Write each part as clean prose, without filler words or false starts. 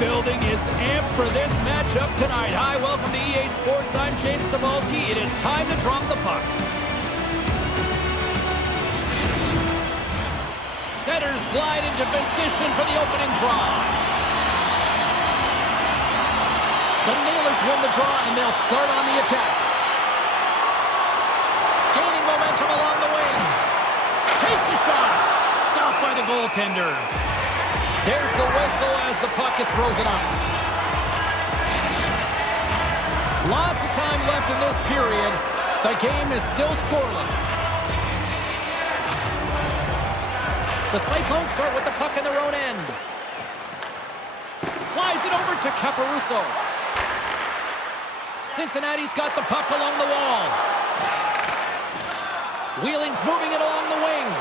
building is amped for this matchup tonight. Hi, welcome to EA Sports. I'm Chyzowski. It is time to drop the puck. Setters glide into position for the opening draw. The Nailers win the draw, and they'll start on the attack. Gaining momentum along the wing. Takes a shot. Stopped by the goaltender. There's the whistle as the puck is frozen up. Lots of time left in this period. The game is still scoreless. The Cyclones start with the puck in their own end. Slides it over to Caporusso. Cincinnati's got the puck along the wall. Wheeling's moving it along the wing.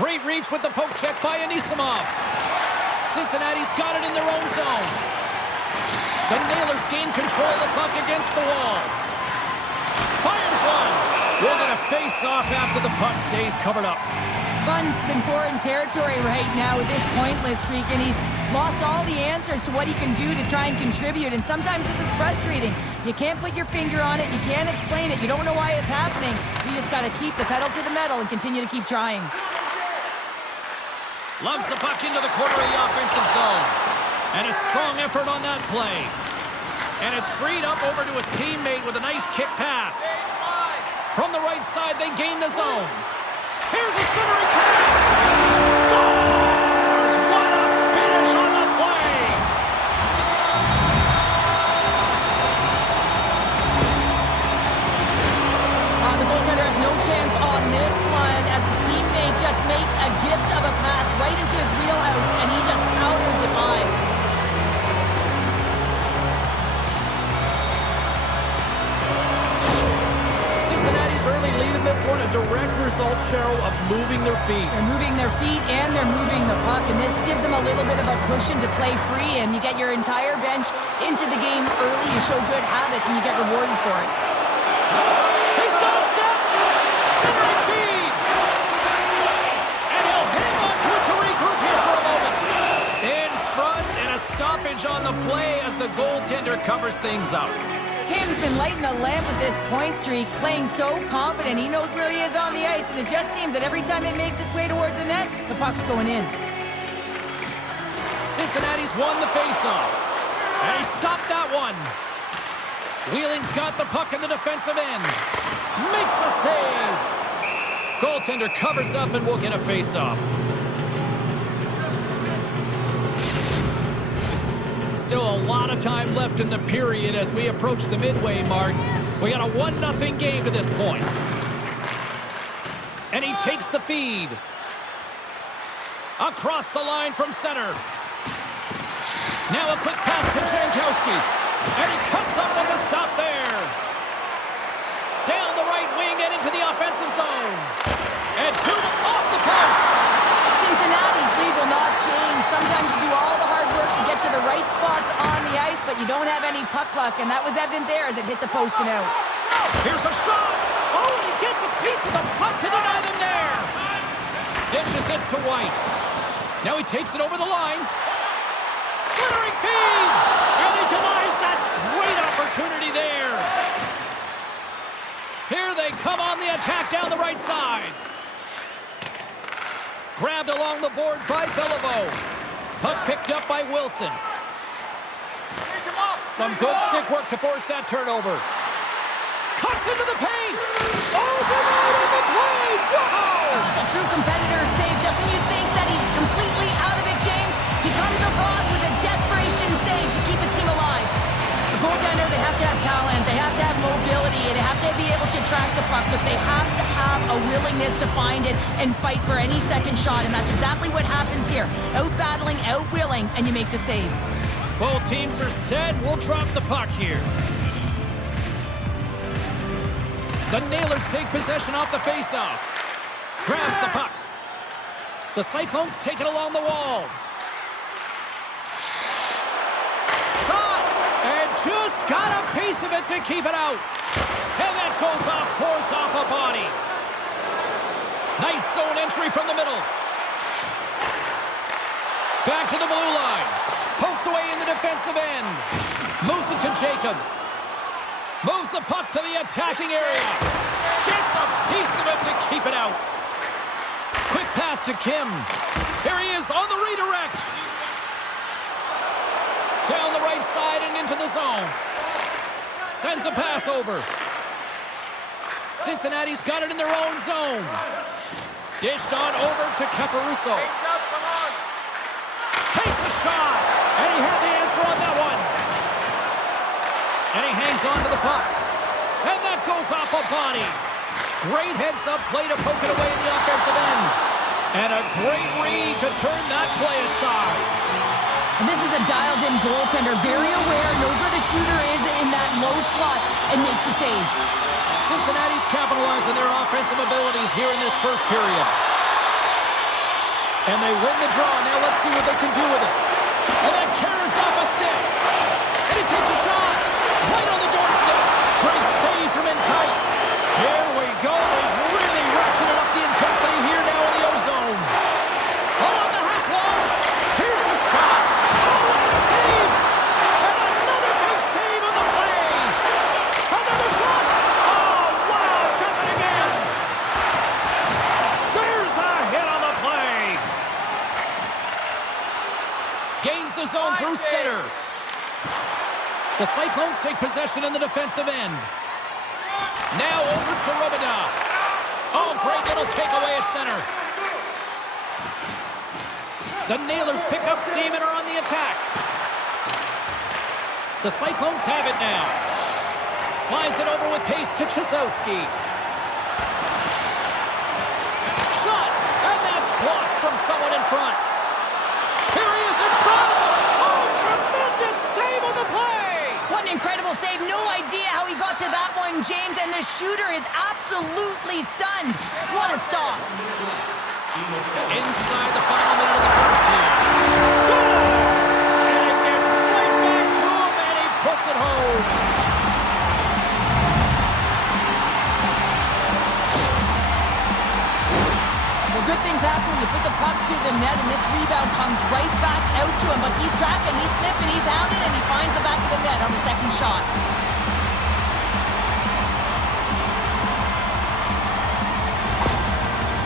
Great reach with the poke check by Anisimov. Cincinnati's got it in their own zone. The Nailers gain control of the puck against the wall. Fires one. We'll get a face-off after the puck stays covered up. Bun's in foreign territory right now with this pointless streak, and he's lost all the answers to what he can do to try and contribute, and sometimes this is frustrating. You can't put your finger on it. You can't explain it. You don't know why it's happening. You just got to keep the pedal to the metal and continue to keep trying. Lugs the puck into the corner of the offensive zone. And a strong effort on that play. And it's freed up over to his teammate with a nice kick pass. From the right side, they gain the zone. Here's a centering pass. Scores! What a finish on the play! The goaltender has no chance on this one as his teammate just makes a gift of a pass right into his wheelhouse, and he just powders it by. Cincinnati's early lead in this one, a direct result, Cheryl, of moving their feet. They're moving their feet and they're moving the puck, and this gives them a little bit of a cushion to play free, and you get your entire bench into the game early. You show good habits, and you get rewarded for it. He's got a step! Centering feed! And he'll hang on to it to regroup here for a moment. In front, and a stoppage on the play as the goaltender covers things up. Kim's been lighting the lamp with this point streak, playing so confident. He knows where he is on the ice, and it just seems that every time it makes its way towards the net, the puck's going in. Cincinnati's won the faceoff. And he stopped that one. Wheeling's got the puck in the defensive end. Makes a save. Goaltender covers up, and we'll get a faceoff. Still a lot of time left in the period as we approach the midway mark. We got a 1-0 game to this point. And he takes the feed. Across the line from center. Now a quick pass to Chyzowski. And he comes up with a stop there. Down the right wing and into the offensive zone. And off the post. Cincinnati's lead will not change. Sometimes you do all the hard work to get to the right spots on the ice, but you don't have any puck luck, and that was evident there as it hit the post and out. Here's a shot. Oh, and he gets a piece of the puck to deny them there. Dishes it to White. Now he takes it over the line. Slithering feed. And he denies that great opportunity there. Here they come on the attack down the right side. Grabbed along the boards by Belliveau. Puck picked up by Wilson. Some good stick work to force that turnover. Cuts into the paint. Oh, denied on the play. Wow! That's a true competitor save. Just when you think that he's completely out of it, James, he comes across with a desperation save to keep his team alive. The goaltender, they have to have talent, they have to have mobility, and they have to be able to track the puck, but they have to have a willingness to find it and fight for any second shot, and that's exactly what happens here. Out-battling, out-willing, and you make the save. Both teams are set. We'll drop the puck here. The Nailers take possession off the faceoff. Grabs the puck. The Cyclones take it along the wall. Shot! And just got a piece of it to keep it out. And that goes off course off a body. Nice zone entry from the middle. Back to the blue line. Poked away in the defensive end. Moves it to Jacobs. Moves the puck to the attacking area. Gets a piece of it to keep it out. Quick pass to Kim. Here he is on the redirect. Down the right side and into the zone. Sends a pass over. Cincinnati's got it in their own zone. Dished on over to Caporusso. Takes a shot. And he had the answer on that one. And he hangs on to the puck. And that goes off a body. Great heads-up play to poke it away in the offensive end. And a great read to turn that play aside. And this is a dialed-in goaltender, very aware, knows where the shooter is in that low slot, and makes the save. Cincinnati's capitalizing their offensive abilities here in this first period. And they win the draw. Now let's see what they can do with it. And that carries off a stick. And he takes a shot. Right on the doorstep. Great save from in tight. Here we go. They've really ratcheted up the intensity here now in the O-zone. Along the half wall. Here's a shot. Oh, what a save. And another big save on the play. Another shot. Oh, wow. Does it again. There's a hit on the play. Gains the zone through center. The Cyclones take possession in the defensive end. Now over to Robida. Oh, great little takeaway at center. The Nailers pick up steam and are on the attack. The Cyclones have it now. Slides it over with pace to Chyzowski. Shot, and that's blocked from someone in front. Here he is in front. Oh, tremendous save on the play. What an incredible save. No idea how he got to that one, James, and the shooter is absolutely stunned. What a stop. Inside the final minute of the first here. Scores! And it gets right back to him, and he puts it home. Well, good things happen when you put the puck to the net, and this rebound comes right back out to him, but he's tracking, he's sniffing, he's hounding, and he finds the back of the net on the second shot.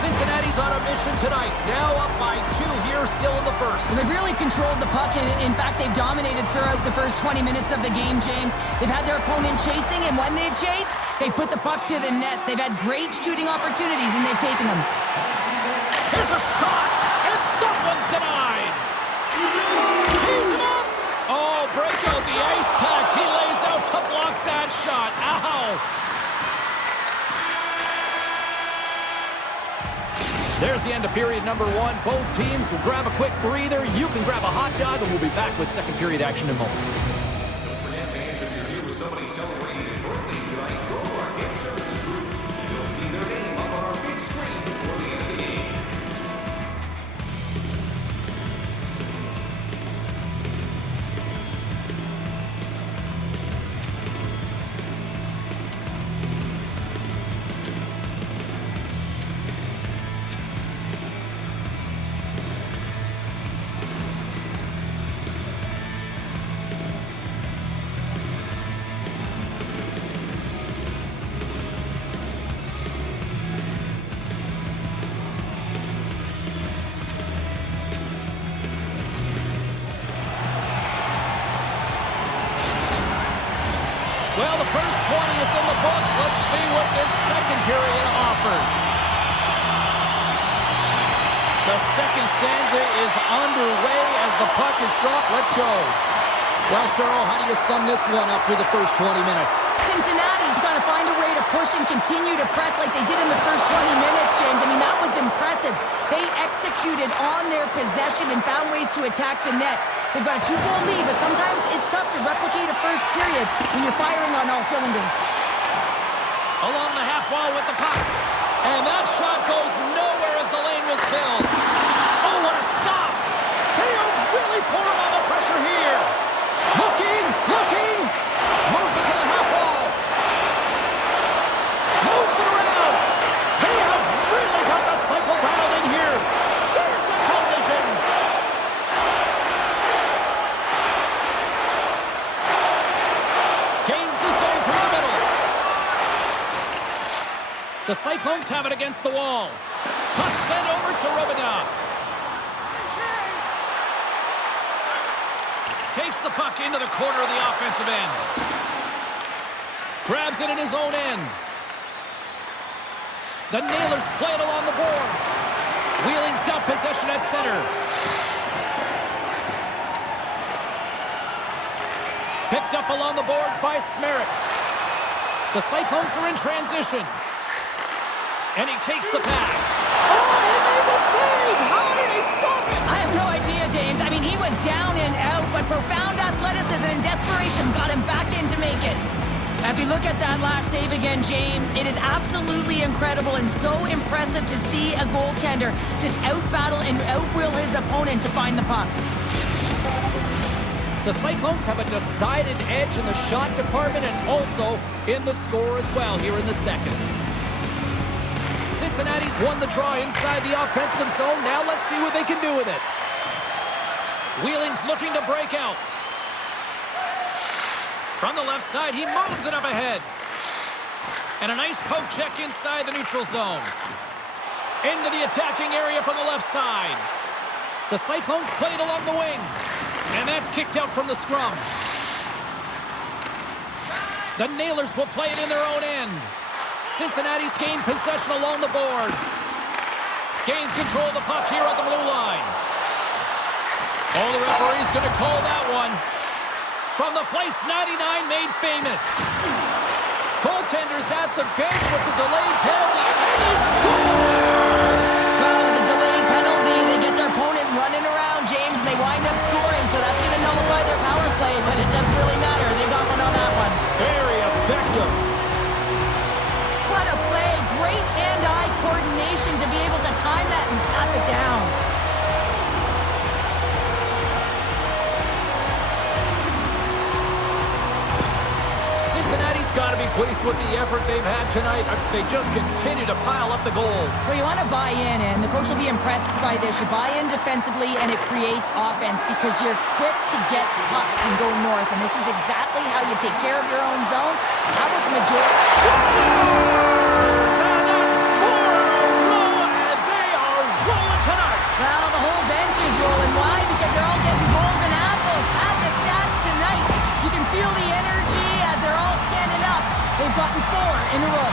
Cincinnati's on a mission tonight, now up by 2 here, still in the first. Well, they've really controlled the puck, and in fact, they've dominated throughout the first 20 minutes of the game, James. They've had their opponent chasing, and when they've chased, they've put the puck to the net. They've had great shooting opportunities, and they've taken them. Here's a shot, and that one's denied. Tees him up. Oh, break out the ice packs. He lays out to block that shot. Ow. There's the end of period number 1. Both teams will grab a quick breather. You can grab a hot dog, and we'll be back with second period action in moments. Don't forget, fans, if you're here with somebody celebrating a birthday tonight, go to our gift services booth. You'll see their name up on our big screen before the end of the game. Well, the first 20 is in the books. Let's see what this second period offers. The second stanza is underway as the puck is dropped. Let's go. Well, Cheryl, how do you sum this one up through the first 20 minutes? Cincinnati's got to find a way to push and continue to press like they did in the first 20 minutes, James. I mean, that was impressive. They executed on their possession and found ways to attack the net. They've got a 2-goal lead, but sometimes it's tough to replicate a first period when you're firing on all cylinders. Along the half wall with the puck. And that shot goes nowhere as the lane was filled. Oh, what a stop. They are really pouring on the pressure here. Looking. Moves it to the half wall. Moves it around. They have really got the cycle dialed in here. There's a collision. The Cyclones have it against the wall. Puck sent over to Robida. Takes the puck into the corner of the offensive end. Grabs it in his own end. The Nailers play it along the boards. Wheeling's got possession at center. Picked up along the boards by Smereck. The Cyclones are in transition. And he takes the pass. Oh, he made the save! How did he stop it? I have no idea, James. I mean, he was down and out, but profound athleticism and desperation got him back in to make it. As we look at that last save again, James, it is absolutely incredible and so impressive to see a goaltender just out-battle and out-will his opponent to find the puck. The Cyclones have a decided edge in the shot department and also in the score as well here in the second. Cincinnati's won the draw inside the offensive zone. Now let's see what they can do with it. Wheeling's looking to break out. From the left side, he moves it up ahead. And a nice poke check inside the neutral zone. Into the attacking area from the left side. The Cyclones play it along the wing. And that's kicked out from the scrum. The Nailers will play it in their own end. Cincinnati's gained possession along the boards. Gains control of the puck here at the blue line. Oh, the referee's going to call that one. From the place 99 made famous. Goaltenders at the bench with the delayed penalty. And he scores! Well, with the delayed penalty, they get their opponent running around, James, and they wind up scoring, so that's going to nullify their power play, but it doesn't really matter. They got one on that one. Very effective. What a play. Great hand-eye coordination to be able to time that and tap it down. Cincinnati's got to be pleased with the effort they've had tonight. They just continue to pile up the goals. Well, you want to buy in, and the coach will be impressed by this. You buy in defensively, and it creates offense because you're quick to get pucks and go north, and this is exactly how you take care of your own zone. How about the majority? Scores! And that's 4 in a row, and they are rolling tonight. Well, the whole bench is rolling. Why? Because they're all getting goals and apples. Add the stats tonight. You can feel the energy as they're all standing up. They've gotten 4 in a row.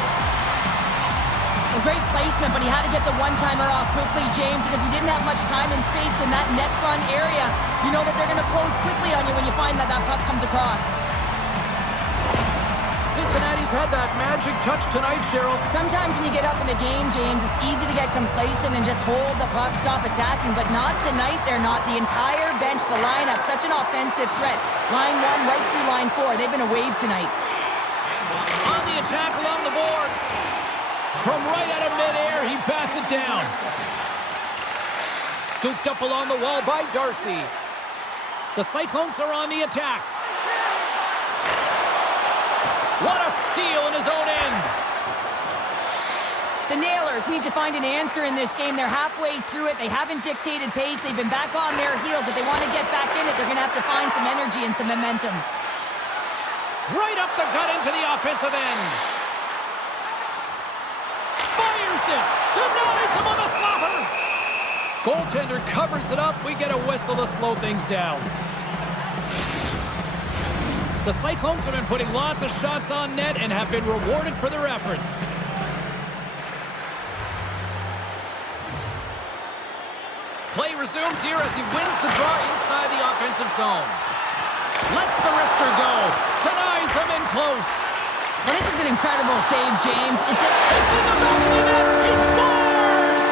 A great placement, but he had to get the one-timer off quickly, James, because he didn't have much time and space in that net front area. You know that they're going to close quickly on you when you find that that puck comes across. Cincinnati's had that magic touch tonight, Cheryl. Sometimes when you get up in the game, James, it's easy to get complacent and just hold the puck, stop attacking, but not tonight. They're not. The entire bench, the lineup, such an offensive threat. Line 1 right through line 4. They've been a wave tonight. On the attack along the boards. From right out of midair, he bats it down. Scooped up along the wall by Darcy. The Cyclones are on the attack. What a steal in his own end. The Nailers need to find an answer in this game. They're halfway through it. They haven't dictated pace. They've been back on their heels. If they want to get back in it, they're going to have to find some energy and some momentum. Right up the gut into the offensive end. Fires it. Denies him on the slapper. Goaltender covers it up. We get a whistle to slow things down. The Cyclones have been putting lots of shots on net and have been rewarded for their efforts. Play resumes here as he wins the draw inside the offensive zone. Lets the wrister go. Denies him in close. Well, this is an incredible save, James. It's in the back of the net. He scores!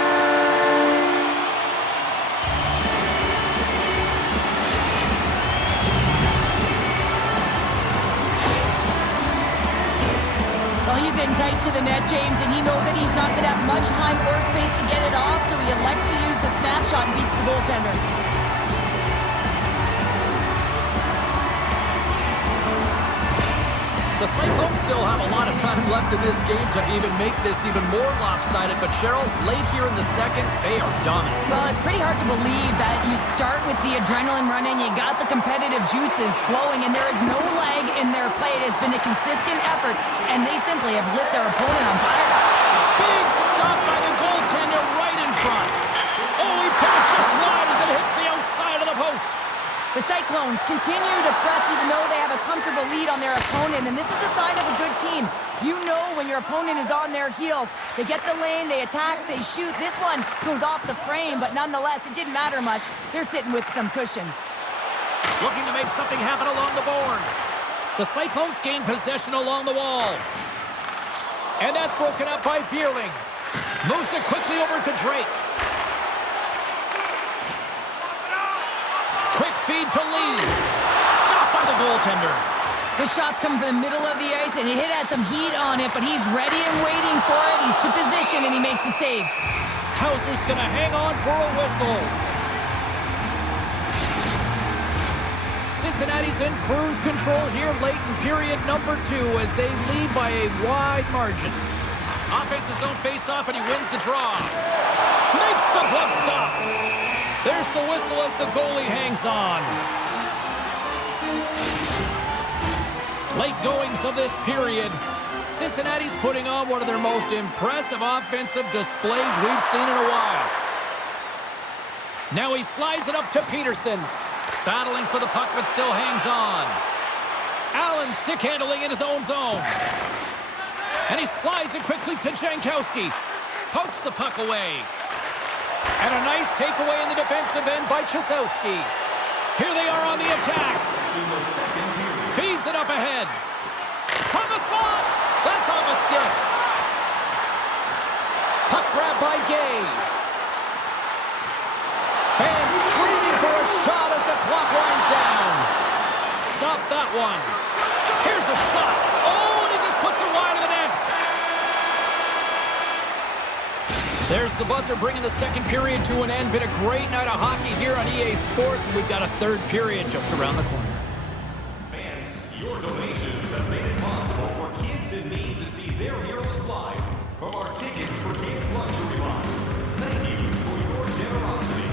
Well, he's in tight to the net, James, and he knows that he's not going to have much time or space to get it off, so he elects to use the snapshot and beats the goaltender. The Cyclones still have a lot of time left in this game to even make this even more lopsided, but Cheryl, late here in the second, they are dominant. Well, it's pretty hard to believe that you start with the adrenaline running, you got the competitive juices flowing, and there is no lag in their play. It has been a consistent effort, and they simply have lit their opponent on fire. Big stop by the goaltender right in front. Oh, he put it just wide as it hits the outside of the post. The Cyclones continue to press even though they have a comfortable lead on their opponent, and this is a sign of a good team. You know when your opponent is on their heels. They get the lane, they attack, they shoot. This one goes off the frame, but nonetheless, it didn't matter much. They're sitting with some cushion. Looking to make something happen along the boards. The Cyclones gain possession along the wall. And that's broken up by Vierling. Moves it quickly over to Drake. Quick feed to Lee. Stopped by the goaltender. The shot's coming from the middle of the ice, and it has some heat on it, but he's ready and waiting for it. He's to position, and he makes the save. Hauser's going to hang on for a whistle. Cincinnati's in cruise control here late in period number 2 as they lead by a wide margin. Offense his own face-off, and he wins the draw. Makes the glove stop. There's the whistle as the goalie hangs on. Late goings of this period. Cincinnati's putting on one of their most impressive offensive displays we've seen in a while. Now he slides it up to Peterson. Battling for the puck, but still hangs on. Allen stick handling in his own zone. And he slides it quickly to Jankowski. Pokes the puck away. And a nice takeaway in the defensive end by Chyzowski. Here they are on the attack. Feeds it up ahead. From the slot. That's off a stick. Puck grab by Guay. Fans screaming for a shot as the clock winds down. Stop that one. Here's a shot. Oh, and he just puts it wide of the net. There's the buzzer bringing the second period to an end. Been a great night of hockey here on EA Sports, and we've got a third period just around the corner. Fans, your donations have made it possible for kids in need to see their heroes live from our Tickets for Kids luxury box. Thank you for your generosity.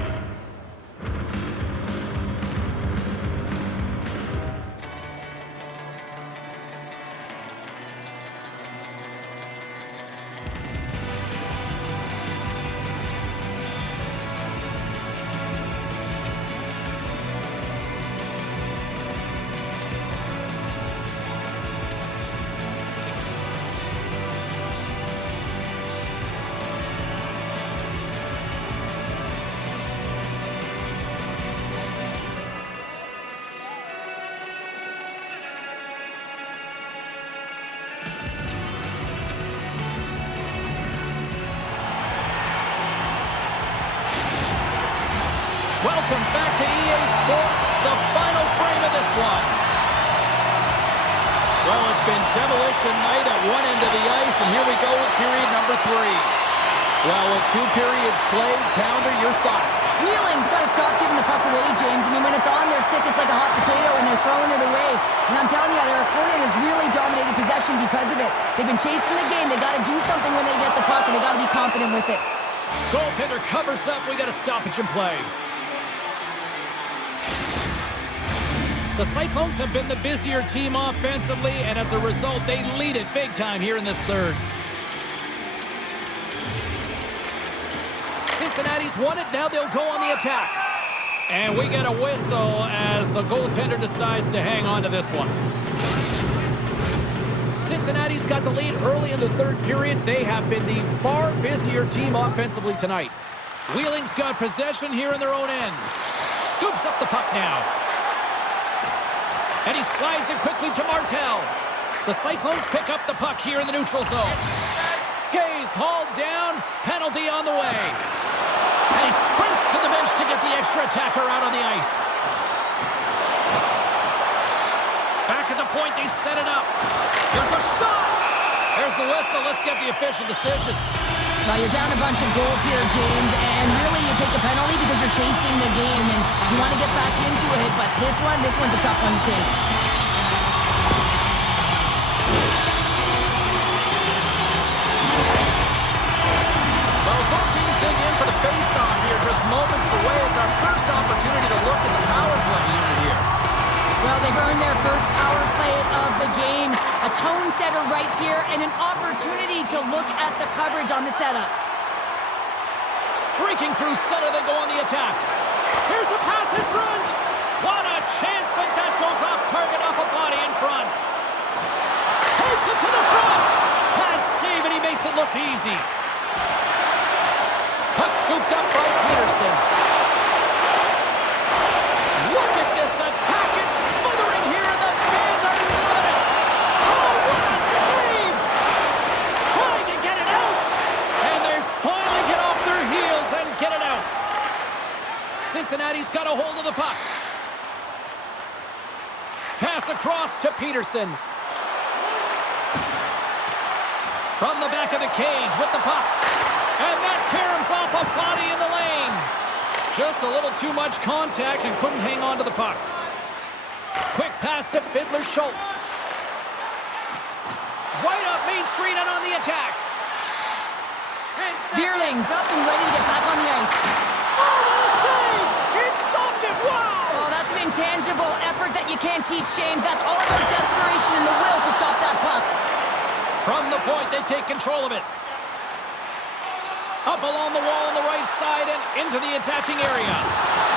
Welcome back to EA Sports, the final frame of this one. Well, it's been demolition night at one end of the ice, and here we go with period number 3. Well, with 2 periods played, Pounder, your thoughts? Wheeling's got to stop giving the puck away, James. I mean, when it's on their stick, it's like a hot potato, and they're throwing it away. And I'm telling you, their opponent has really dominated possession because of it. They've been chasing the game. They got to do something when they get the puck, and they got to be confident with it. Goaltender covers up. We got a stoppage in play. The Cyclones have been the busier team offensively, and as a result, they lead it big time here in this third. Cincinnati's won it. Now they'll go on the attack. And we get a whistle as the goaltender decides to hang on to this one. Cincinnati's got the lead early in the third period. They have been the far busier team offensively tonight. Wheeling's got possession here in their own end. Scoops up the puck now. And he slides it quickly to Martel. The Cyclones pick up the puck here in the neutral zone. Gay's hauled down. Penalty on the way. And he sprints to the bench to get the extra attacker out on the ice. Back at the point, they set it up. There's a shot. There's the whistle. Let's get the official decision. Now, you're down a bunch of goals here, James, and really you take the penalty because you're chasing the game, and you want to get back into it, but this one's a tough one to take. Well, both teams dig in for the face-off here, just moments away. It's our first opportunity to look at the power play unit here. Well, they've earned their first power play of the game. A A tone setter right here and an opportunity to look at the coverage on the setup. Streaking through center, they go on the attack. Here's a pass in front. What a chance, but that goes off target off a body in front. Takes it to the front. That save, and he makes it look easy. Puck scooped up by Peterson. Look at this attack. It's smothering here, and the fans are loving it. Oh, what a save. Trying to get it out. And they finally get off their heels and get it out. Cincinnati's got a hold of the puck. Pass across to Peterson. From the back of the cage with the puck. And that caroms off a body in the lane. Just a little too much contact and couldn't hang on to the puck. Quick pass to Fiddler-Schultz. Right up Main Street and on the attack. Vierling's up and ready to get back on the ice. Oh, what a save! He stopped it! Wow! Oh, that's an intangible effort that you can't teach, James. That's all about desperation and the will to stop that puck. From the point, they take control of it. Up along the wall on the right side and into the attacking area.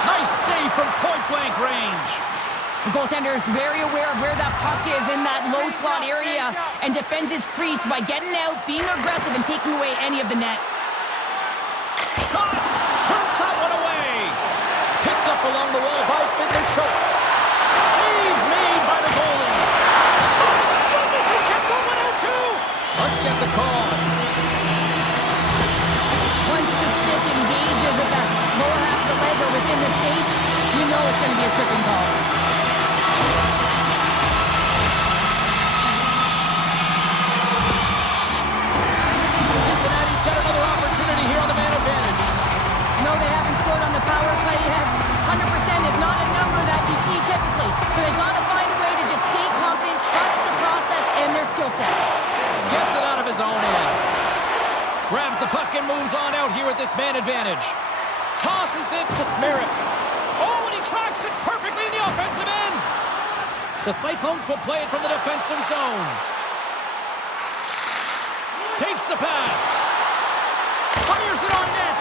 Nice save from point-blank range. The goaltender is very aware of where that puck is in that low slot area and defends his crease by getting out, being aggressive, and taking away any of the net. Shot! Turns that one away. Picked up along the wall by Fiddler-Schultz. Save made by the goalie. Oh, my goodness, he kept going out too. Let's get the call. Once the stick engages at the lower half of the leg or within the skates, you know it's going to be a tripping call. Cincinnati's got another opportunity here on the man advantage. No, they haven't scored on the power play yet. 100% is not a number that you see typically. So they got to find a way to just stay confident, trust the process and their skill sets. Gets it out of his own end. Grabs the puck and moves on out here with this man advantage. Tosses it to Smereck. Oh, and he tracks it perfectly in the offensive end. The Cyclones will play it from the defensive zone. Takes the pass. Fires it on net.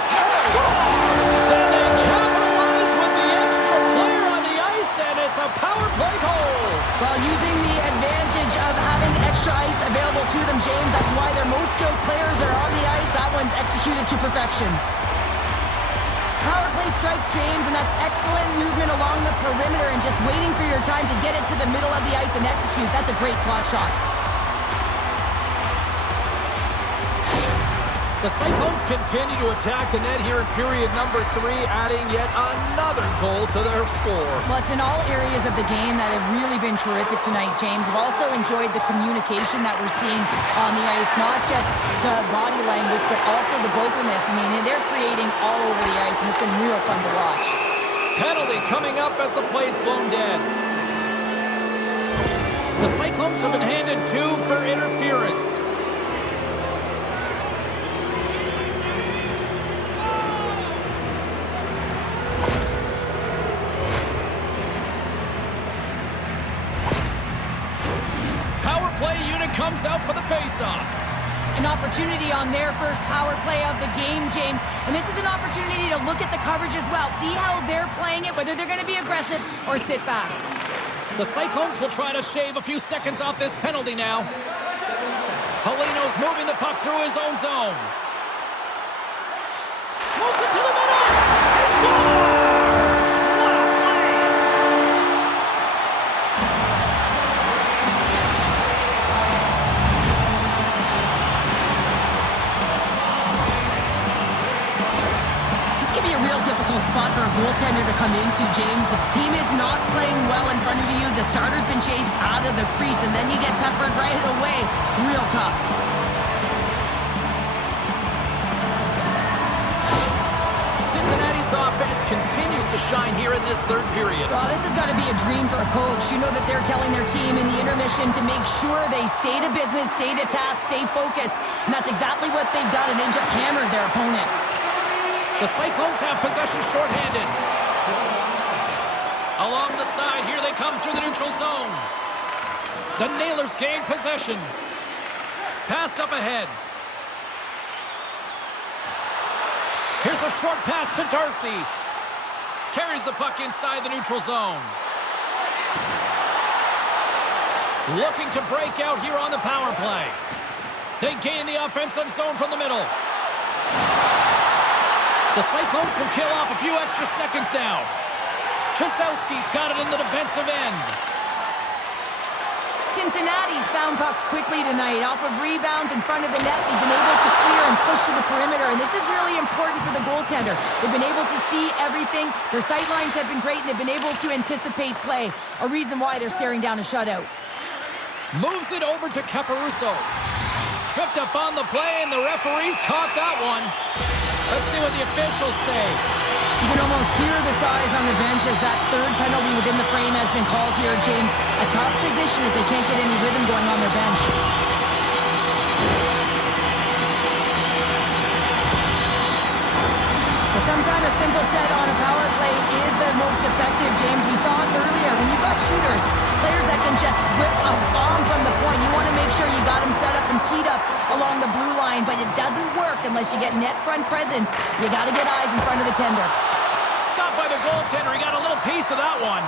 Scores! And they capitalize with the extra player on the ice, and it's a power play goal. While using the advantage of having extra ice available to them, James, that's why their most skilled players are on the ice. That one's executed to perfection. Power play strikes, James, and that's excellent movement along the perimeter and just waiting for your time to get it to the middle of the ice and execute. That's a great slot shot. The Cyclones continue to attack the net here in period number 3, adding yet another goal to their score. Well, it's been all areas of the game that have really been terrific tonight, James. We've also enjoyed the communication that we're seeing on the ice, not just the body language, but also the vocalness. I mean, they're creating all over the ice, and it's been real fun to watch. Penalty coming up as the play's blown dead. The Cyclones have been handed 2 for interference. Comes out for the face-off. An opportunity on their first power play of the game, James. And this is an opportunity to look at the coverage as well. See how they're playing it, whether they're going to be aggressive or sit back. The Cyclones will try to shave a few seconds off this penalty now. Polino's moving the puck through his own zone. Moves it to the middle. He scores! What a play! Difficult spot for a goaltender to come into, James. If the team is not playing well in front of you, the starter's been chased out of the crease, and then you get peppered right away. Real tough. Cincinnati's offense continues to shine here in this third period. Well, this has got to be a dream for a coach. You know that they're telling their team in the intermission to make sure they stay to business, stay to task, stay focused. And that's exactly what they've done, and they just hammered their opponent. The Cyclones have possession shorthanded. Along the side, here they come through the neutral zone. The Nailers gain possession. Passed up ahead. Here's a short pass to Darcy. Carries the puck inside the neutral zone. Looking to break out here on the power play. They gain the offensive zone from the middle. The Cyclones will kill off a few extra seconds now. Chyzowski's got it in the defensive end. Cincinnati's found pucks quickly tonight. Off of rebounds in front of the net, they've been able to clear and push to the perimeter, and this is really important for the goaltender. They've been able to see everything. Their sight lines have been great, and they've been able to anticipate play. A reason why they're staring down a shutout. Moves it over to Caporusso. Tripped up on the play, and the referees caught that one. Let's see what the officials say. You can almost hear the sighs on the bench as that third penalty within the frame has been called here, James. A tough position as they can't get any rhythm going on their bench. But sometimes a simple set on a power play is the most effective, James. We saw it earlier. When you've got shooters, players that can just whip a bomb from the point, you want to make sure you got them set up and teed up along the blue line, but it doesn't work unless you get net front presence. You got to get eyes in front of the tender. Stopped by the goaltender. He got a little piece of that one.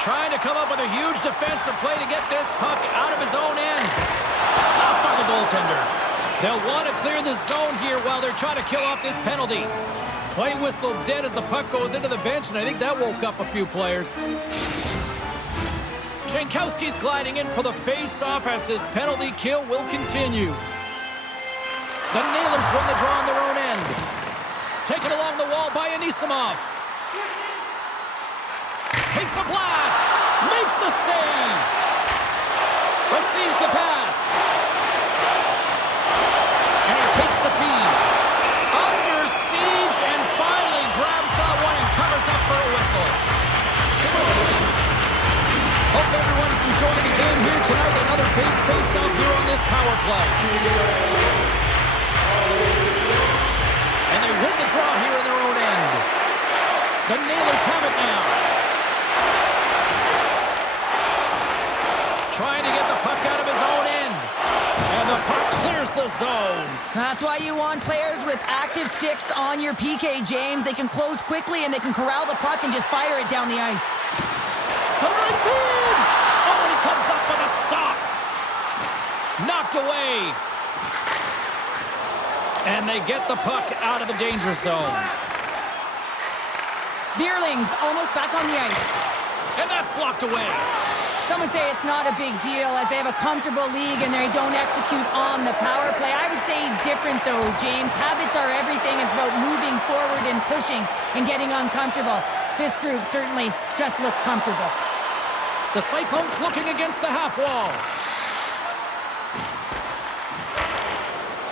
Trying to come up with a huge defensive play to get this puck out of his own end. Stopped by the goaltender. They'll want to clear the zone here while they're trying to kill off this penalty. Play whistle dead as the puck goes into the bench, and I think that woke up a few players. Jankowski's gliding in for the face-off as this penalty kill will continue. The Nailers win the draw on their own end. Taken along the wall by Anisimov. Takes a blast. Makes the save. Receives the pass. And he takes the feed. Under siege and finally grabs that one and covers up for a whistle. Hope everyone's enjoying the game here tonight. Another big face-off here on this power play. And they win the draw here in their own end. The Nailers have it now. Trying to get the puck out of his own end. And the puck clears the zone. That's why you want players with active sticks on your PK, James. They can close quickly and they can corral the puck and just fire it down the ice. Smereck feed! Oh, and he comes up with a stop. Knocked away. And they get the puck out of the danger zone. Vierling's almost back on the ice. And that's blocked away. Some would say it's not a big deal as they have a comfortable league and they don't execute on the power play. I would say different though, James. Habits are everything. It's about moving forward and pushing and getting uncomfortable. This group certainly just looked comfortable. The Cyclones looking against the half wall.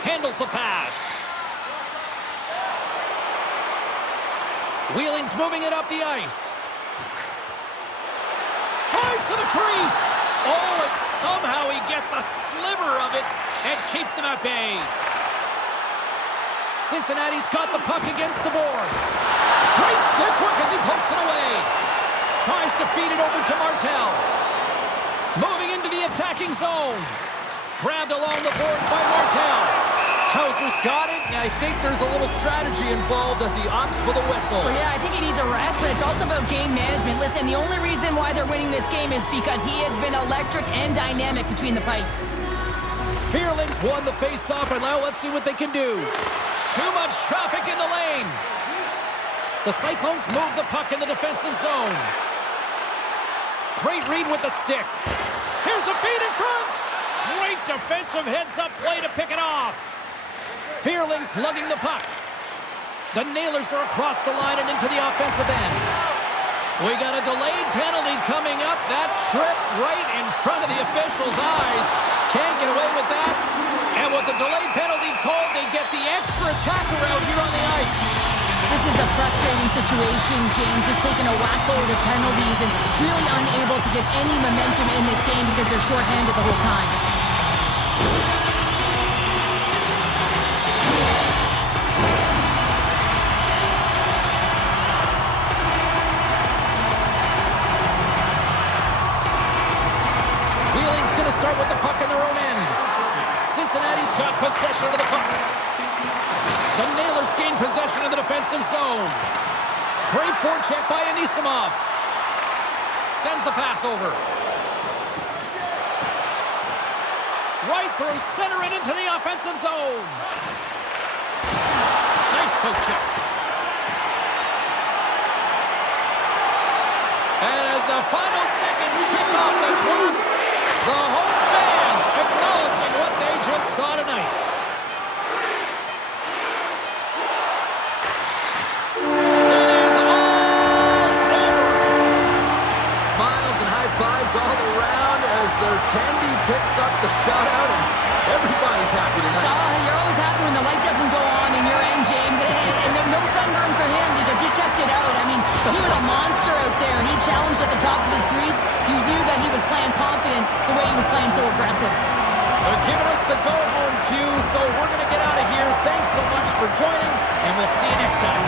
Handles the pass. Wheeling's moving it up the ice. Tries to the crease. Oh, and somehow he gets a sliver of it and keeps them at bay. Cincinnati's got the puck against the boards. Great stick work as he pokes it away. Tries to feed it over to Martel. Moving into the attacking zone. Grabbed along the board by Martel. Hauser's got it, and I think there's a little strategy involved as he opts for the whistle. Well, yeah, I think he needs a rest, but it's also about game management. Listen, the only reason why they're winning this game is because he has been electric and dynamic between the pipes. Fierling's won the face-off, and now let's see what they can do. Too much traffic in the lane. The Cyclones move the puck in the defensive zone. Great read with the stick. Here's a feed in front. Great defensive heads-up play to pick it off. Fierling's lugging the puck. The Nailers are across the line and into the offensive end. We got a delayed penalty coming up. That trip right in front of the officials' eyes. Can't get away with that. And with the delayed penalty called, they get the extra attacker out here on the ice. This is a frustrating situation, James, just taking a whack load of penalties and really unable to get any momentum in this game because they're shorthanded the whole time. Wheeling's going to And he's got possession of the puck. The Nailers gain possession of the defensive zone. Great forecheck by Anisimov. Sends the pass over. Right through center and into the offensive zone. Nice poke check. And as the final seconds tick off the clock, the home fans acknowledging what they just saw tonight. It is all over. Smiles and high fives all around as their Tandy picks up the shutout, and everybody's happy tonight. You're always happy when the light doesn't go on in your end, James. And no sunburn for him because he kept it out. I mean, he was a monster out there. He challenged at the top of his crease. You knew that he was playing confident the way he was playing so aggressive. They're giving us the go-home cue, so we're going to get out of here. Thanks so much for joining, and we'll see you next time.